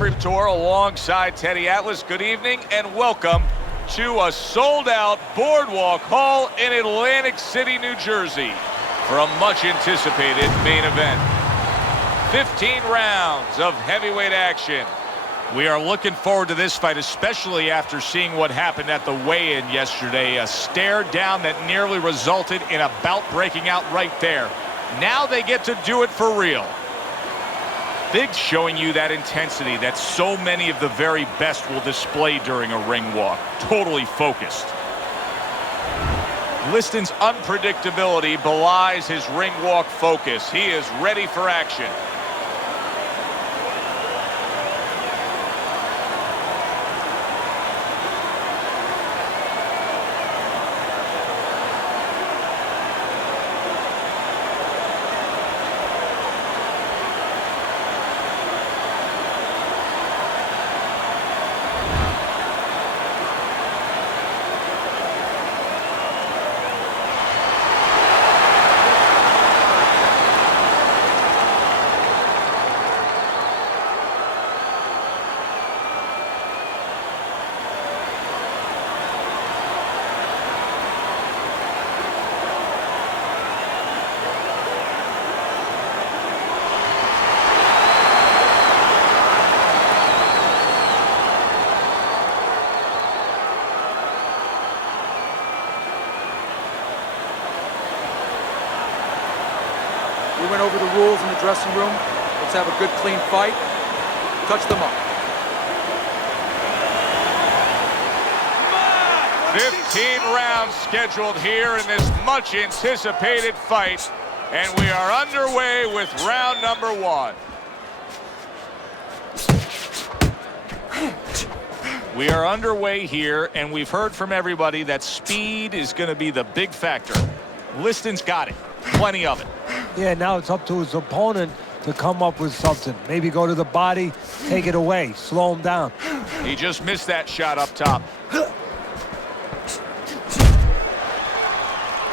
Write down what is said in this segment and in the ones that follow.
every tour alongside Teddy Atlas. Good evening and welcome to a sold-out Boardwalk Hall in Atlantic City, New Jersey for a much-anticipated main event. 15 rounds of heavyweight action. We are looking forward to this fight, especially after seeing what happened at the weigh-in yesterday. A stare down that nearly resulted in a bout breaking out right there. Now they get to do it for real. Big showing you that intensity that so many of the very best will display during a ring walk. Totally focused. Liston's unpredictability belies his ring walk focus. He is ready for action. We went over the rules in the dressing room. Let's have a good, clean fight. Touch them up. 15 rounds scheduled here in this much-anticipated fight, and we are underway with round number 1. We are underway here, and we've heard from everybody that speed is going to be the big factor. Liston's got it. Plenty of it. Yeah, now it's up to his opponent to come up with something. Maybe go to the body, take it away, slow him down. He just missed that shot up top.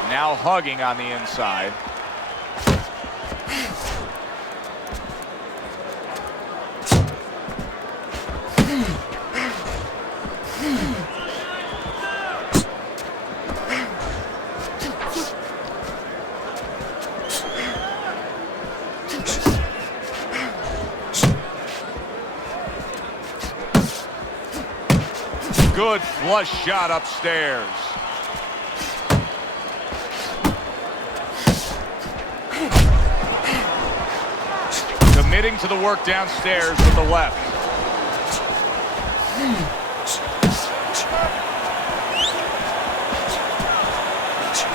Now hugging on the inside. Good flush shot upstairs. Committing to the work downstairs with the left.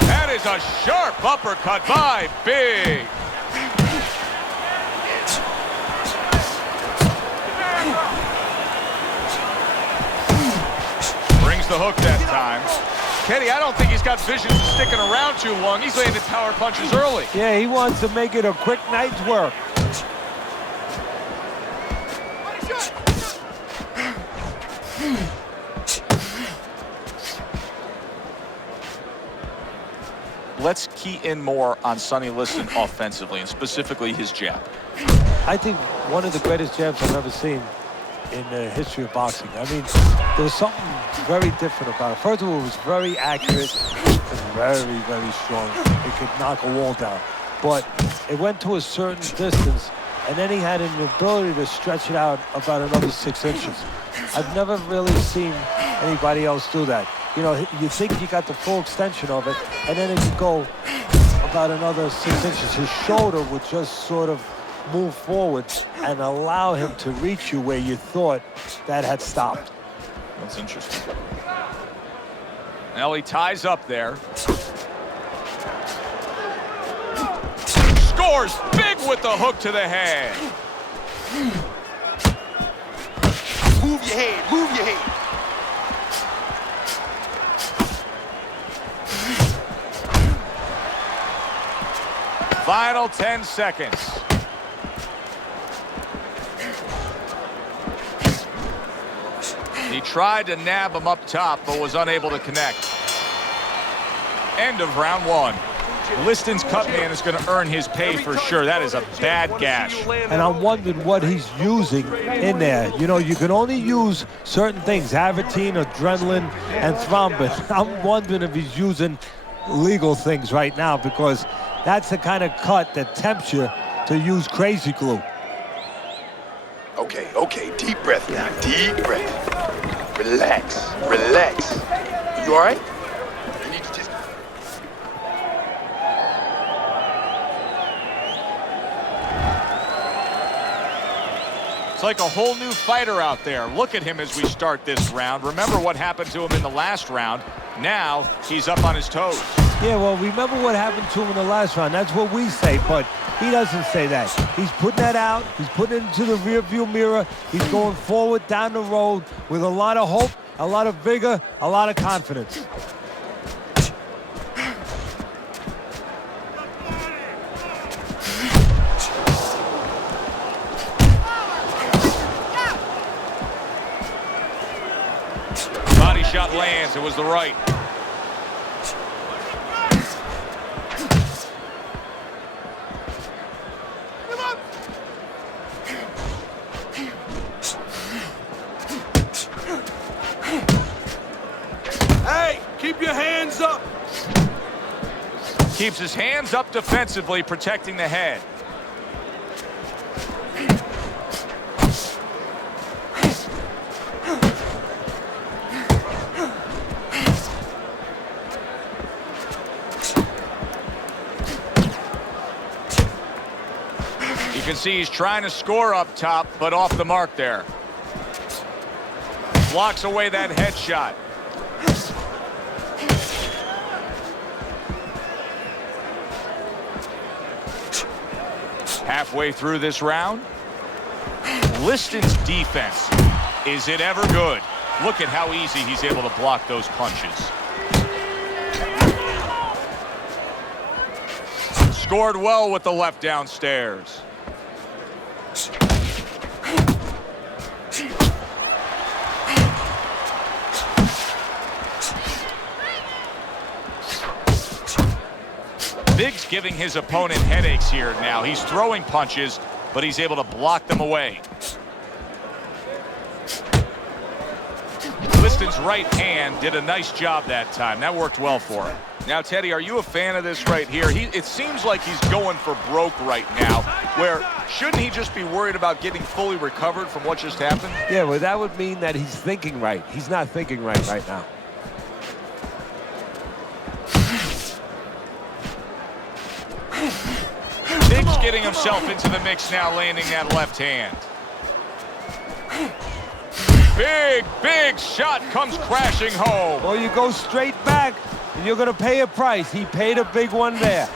That is a sharp uppercut by Big. The hook that time. Kenny, I don't think he's got vision of sticking around too long. He's landing power punches early. Yeah, he wants to make it a quick night's work. Let's key in more on Sonny Liston offensively, and specifically his jab. I think one of the greatest jabs I've ever seen in the history of boxing. I mean, there was something very different about it. First of all, it was very accurate and very, very strong. It could knock a wall down. But it went to a certain distance, and then he had an ability to stretch it out about another 6 inches. I've never really seen anybody else do that. You know, you think you got the full extension of it, and then it could go about another 6 inches. His shoulder would just sort of move forward and allow him to reach you where you thought that had stopped. That's interesting. Now he ties up there. Scores big with the hook to the head. Move your head, move your head. Final 10 seconds. He tried to nab him up top, but was unable to connect. End of round 1. Liston's cut man is going to earn his pay for sure. That is a bad gash. And I'm wondering what he's using in there. You know, you can only use certain things, Avatine, adrenaline, and thrombin. I'm wondering if he's using legal things right now, because that's the kind of cut that tempts you to use crazy glue. Okay, deep breath now, deep breath. Relax. You all right? You need to just... It's like a whole new fighter out there. Look at him as we start this round. Remember what happened to him in the last round. Now he's up on his toes. Yeah, well, remember what happened to him in the last round. That's what we say, but he doesn't say that. He's putting that out. He's putting it into the rearview mirror. He's going forward down the road with a lot of hope, a lot of vigor, a lot of confidence. Body shot lands. It was the right. Hey, keep your hands up. Keeps his hands up defensively, protecting the head. You can see he's trying to score up top, but off the mark there. Blocks away that headshot. Halfway through this round, Liston's defense, is it ever good? Look at how easy he's able to block those punches. Scored well with the left downstairs. Biggs giving his opponent headaches here now. He's throwing punches, but he's able to block them away. Liston's right hand did a nice job that time. That worked well for him. Now, Teddy, are you a fan of this right here? It seems like he's going for broke right now, where shouldn't he just be worried about getting fully recovered from what just happened? Yeah, well, that would mean that he's thinking right. He's not thinking right now. Biggs getting himself into the mix now, landing that left hand. Big shot comes crashing home. Well, you go straight back, and you're going to pay a price. He paid a big one there.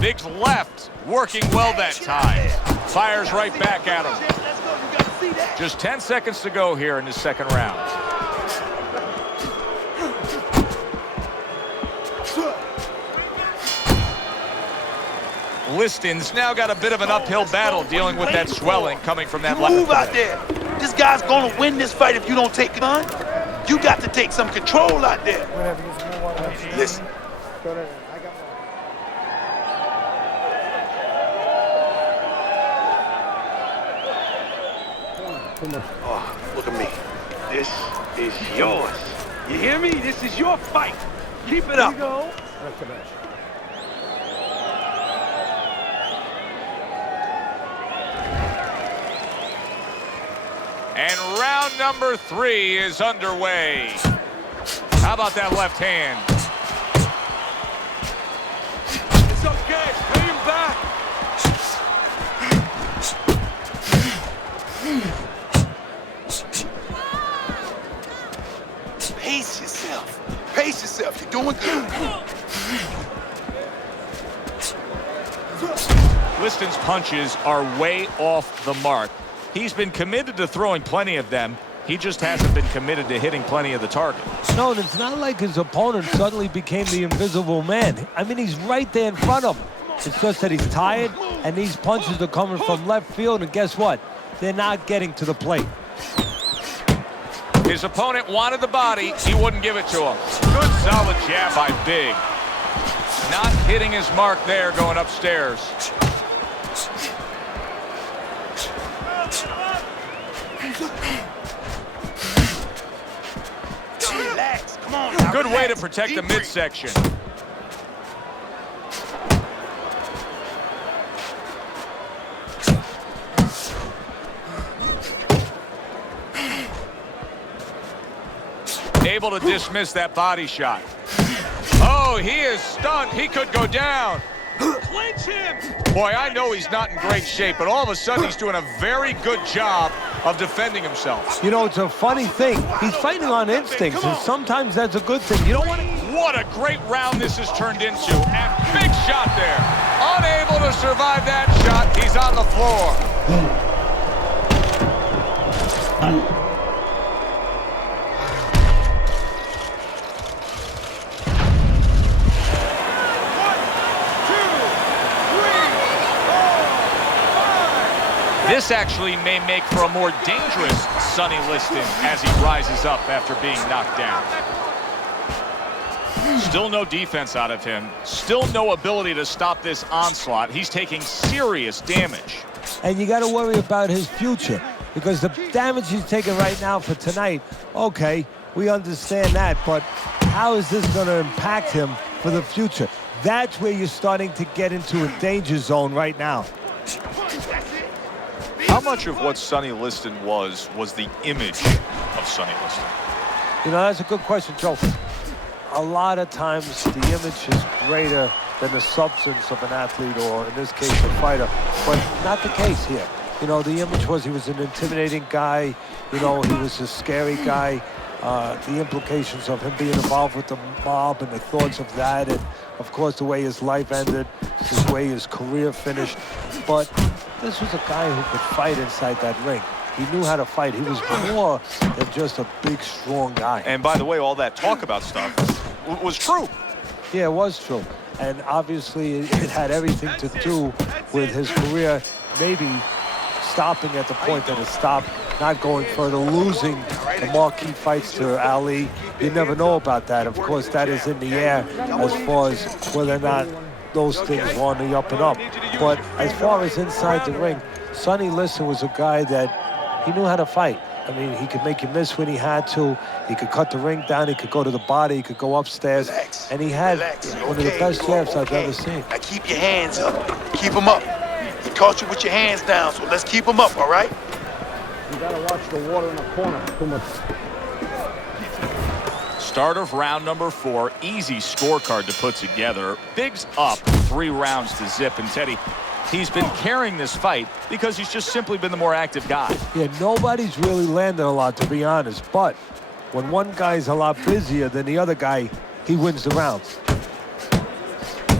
Biggs left, working well that time. Fires right back at him. Just 10 seconds to go here in the second round. Liston's now got a bit of an uphill battle dealing with that swelling coming from that left. Move out there. This guy's gonna win this fight if you don't take it on. You got to take some control out there. Listen. Oh, look at me. This is yours. You hear me? This is your fight. Keep it up. And round number 3 is underway. How about that left hand? It's okay. Bring him back. Pace yourself. Pace yourself. You're doing good. Liston's punches are way off the mark. He's been committed to throwing plenty of them. He just hasn't been committed to hitting plenty of the target. No, and it's not like his opponent suddenly became the invisible man. I mean, he's right there in front of him. It's just that he's tired, and these punches are coming from left field, and guess what? They're not getting to the plate. His opponent wanted the body. He wouldn't give it to him. Good solid jab by Big. Not hitting his mark there going upstairs. Relax. Come on now. Good way to protect the midsection. Able to dismiss that body shot. Oh, he is stunned. He could go down. Clinch him. Boy, I know he's not in great shape, but all of a sudden he's doing a very good job of defending himself. You know, it's a funny thing. He's fighting on instincts, and sometimes that's a good thing. You don't want to... What a great round this has turned into. And big shot there. Unable to survive that shot. He's on the floor. This actually may make for a more dangerous Sonny Liston as he rises up after being knocked down. Still no defense out of him. Still no ability to stop this onslaught. He's taking serious damage. And you got to worry about his future, because the damage he's taking right now for tonight, okay, we understand that, but how is this going to impact him for the future? That's where you're starting to get into a danger zone right now. How much of what Sonny Liston was the image of Sonny Liston? You know, that's a good question, Joe. A lot of times the image is greater than the substance of an athlete, or in this case a fighter, but not the case here. You know, the image was he was an intimidating guy. You know, he was a scary guy. The implications of him being involved with the mob and the thoughts of that, and of course the way his life ended, the way his career finished. But this was a guy who could fight inside that ring. He knew how to fight. He was more than just a big, strong guy. And by the way, all that talk about stuff was true. Yeah, it was true. And obviously it had everything to do with his career maybe stopping at the point that it stopped, not going further, losing the marquee fights to Ali. You never know about that. Of course, that is in the air as far as whether or not those things were on the up and up. But as far as inside the ring, Sonny Liston was a guy that he knew how to fight. I mean, he could make you miss when he had to. He could cut the ring down. He could go to the body. He could go upstairs. And he had one of the best jabs I've ever seen. Now keep your hands up. Keep them up. He caught you with your hands down, so let's keep them up, all right? You gotta watch the water in the corner. Too much. Start of round number 4. Easy scorecard to put together. Big's up 3 rounds to zip. And Teddy, he's been carrying this fight because he's just simply been the more active guy. Yeah, nobody's really landed a lot, to be honest. But when one guy's a lot busier than the other guy, he wins the rounds.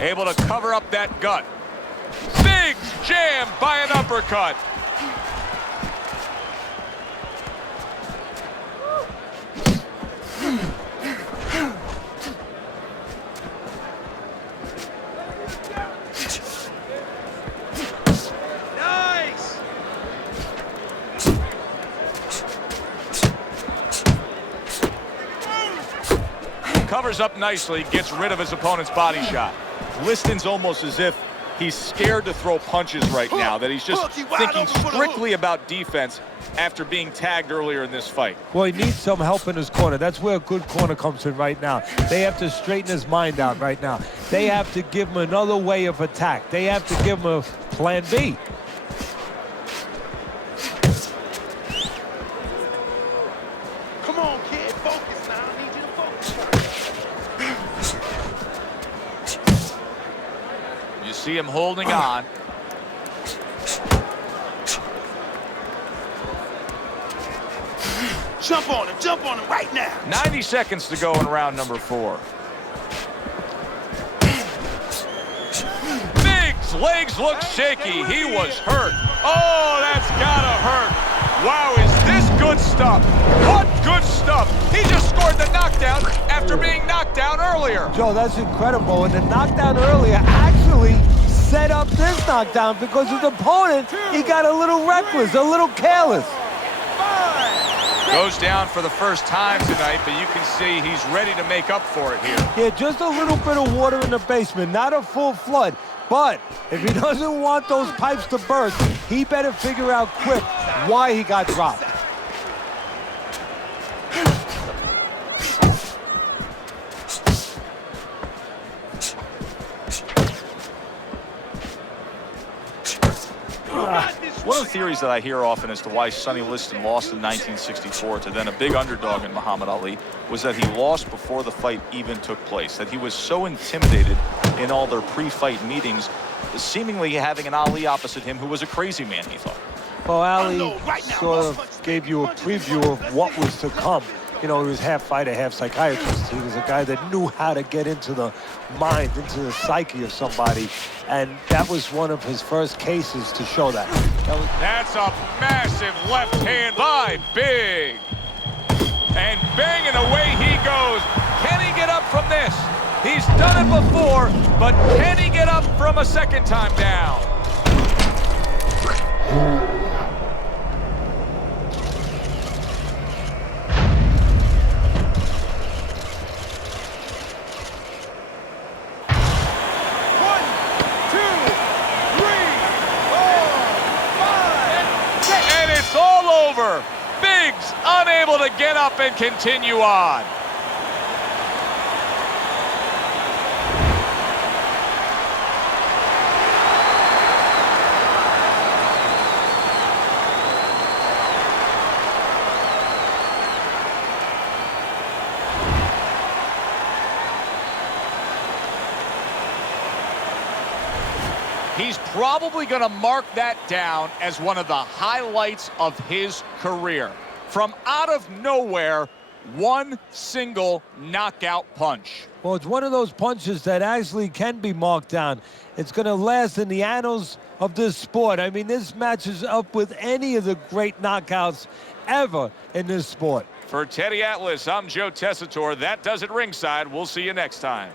Able to cover up that gut. Big jam by an uppercut. Nice! Covers up nicely, gets rid of his opponent's body shot. Liston's almost as if he's scared to throw punches right now, that he's just thinking strictly about defense after being tagged earlier in this fight. Well, he needs some help in his corner. That's where a good corner comes in right now. They have to straighten his mind out right now. They have to give him another way of attack. They have to give him a plan B. Come on, kid. Focus now. I need you to focus. You see him holding on. Jump on him right now. 90 seconds to go in round number 4. Big's legs look shaky. He was hurt. Oh, that's gotta hurt. Wow, is this good stuff? What good stuff? He just scored the knockdown after being knocked down earlier. Joe, that's incredible. And the knockdown earlier actually set up this knockdown because his opponent, he got a little reckless, a little careless. 5, 6, Goes down for the first time tonight, but you can see he's ready to make up for it here. Yeah, just a little bit of water in the basement, not a full flood. But if he doesn't want those pipes to burst, he better figure out quick why he got dropped. One of the theories that I hear often as to why Sonny Liston lost in 1964 to then a big underdog in Muhammad Ali was that he lost before the fight even took place, that he was so intimidated in all their pre-fight meetings, seemingly having an Ali opposite him who was a crazy man, he thought. Well, Ali sort of gave you a preview of what was to come. You know, he was half fighter, half psychiatrist. He was a guy that knew how to get into the mind, into the psyche of somebody. And that was one of his first cases to show that. That's a massive left hand by Big. And banging away he goes. Can he get up from this? He's done it before, but can he get up from a second time down? Over. Biggs unable to get up and continue on. He's probably going to mark that down as one of the highlights of his career. From out of nowhere, one single knockout punch. Well, it's one of those punches that actually can be marked down. It's going to last in the annals of this sport. I mean, this matches up with any of the great knockouts ever in this sport. For Teddy Atlas, I'm Joe Tessitore. That does it ringside. We'll see you next time.